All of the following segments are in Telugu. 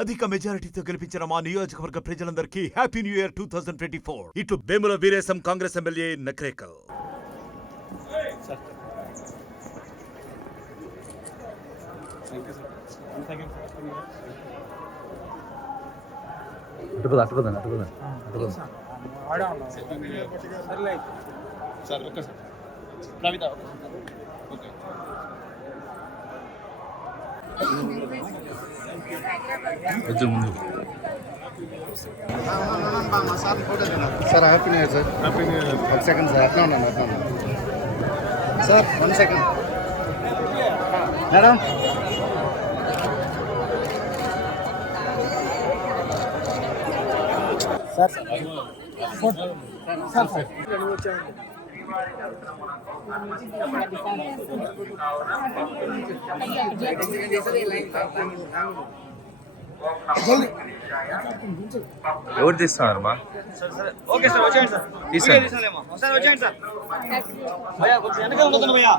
అధిక మెజారిటీతో గెలిపించిన మా నియోజకవర్గ ప్రజలందరికీ హ్యాపీ న్యూ ఇయర్ 2024. ఇట్లు Vemula Veeresham Congress MLA Nakrekal. Sir happy new year sir. Happy new year. 1 second sir. అట్లా ఉన్నాను సార్. 1 second madam. సార్ ఎవరు తీస్తున్నారమ్మా? ఓకే సార్, వచ్చేయండి సార్. తీసుకోండి సార్, వచ్చేయండి సార్. భయ్యా కొంచెం వెనక ఉండదు భయ్యా.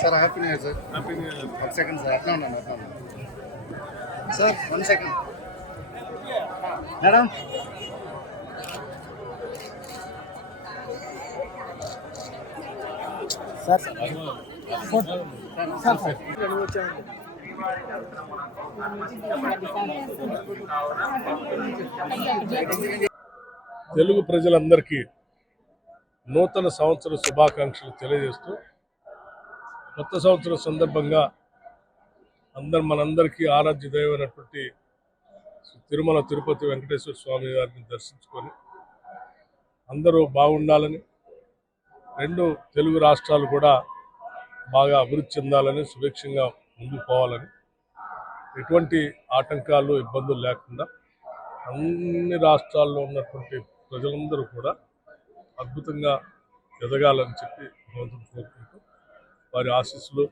Sir happy new year sir. Happy new year. 1 second sir. అట్లా ఉన్నాను sir. 1 second madam. Sir Telugu ప్రజలందరికీ నూతన సంవత్సర శుభాకాంక్షలు తెలియజేస్తూ కొత్త సంవత్సరం సందర్భంగా మనందరికీ ఆరాధ్య దైవమైనటువంటి తిరుమల తిరుపతి వెంకటేశ్వర స్వామి వారిని దర్శించుకొని అందరూ బాగుండాలని, 2 తెలుగు రాష్ట్రాలు కూడా బాగా అభివృద్ధి చెందాలని, సుభిక్షంగా ముందుకు పోవాలని, ఎటువంటి ఆటంకాలు ఇబ్బందులు లేకుండా అన్ని రాష్ట్రాల్లో ఉన్నటువంటి ప్రజలందరూ కూడా అద్భుతంగా ఎదగాలని చెప్పి భగవంతుని కోరుకుంటూ వారి ఆశీస్సులు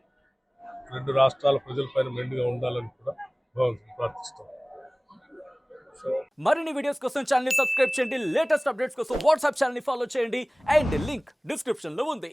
2 రాష్ట్రాల ప్రజలపైన మెండుగా ఉండాలని కూడా భగవంతుని ప్రార్థిస్తాం. మరిన్ని వీడియోస్ కోసం ఛానల్ ని సబ్స్క్రైబ్ చేయండి. లేటెస్ట్ అప్డేట్స్ కోసం వాట్సాప్ ఛానల్ ని ఫాలో చేయండి. అండ్ లింక్ డిస్క్రిప్షన్ లో ఉంది.